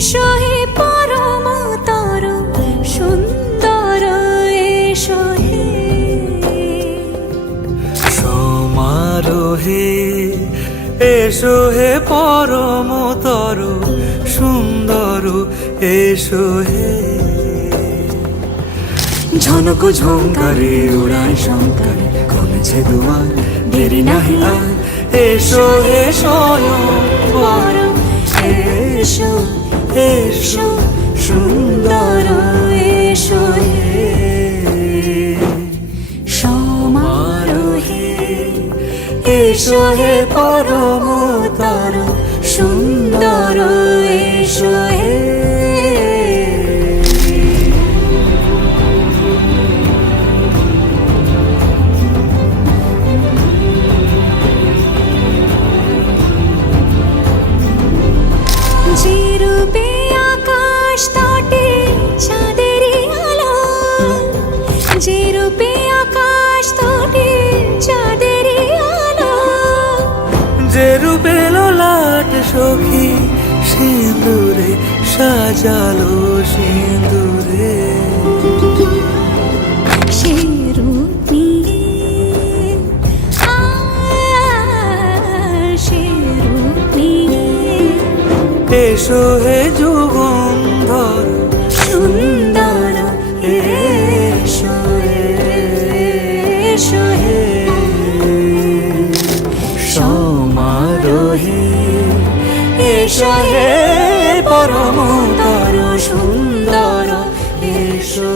এসো হে পরমতর সুন্দর, এসো হে সমারোহে, এসো হে পরমতর সুন্দর, এসো হে ঝনক ঝঙ্কারে উড়ায় শঙ্কারে খুলেছে দুয়ার, দেরি নাহি আর এসো হে স্বয়ংবর, এসো এসো সুন্দর, এসো হে সমারোহে, এসো হে পরমতর সুন্দর, এসো হে যে রূপে আকাশ তটে চাঁদেরই আলো, যে রূপে আকাশ তটে চাঁদেরই আলো, যে রূপে ললাট সখী সিঁদুরে সাজালো সিঁদুরে, সে রূপ নিয়ে সে রূপ নিয়ে এসো হে যুগন্ধর সুন্দর, এসো এসো হে সমারোহে, এসো হে পরমতর সুন্দর, এসো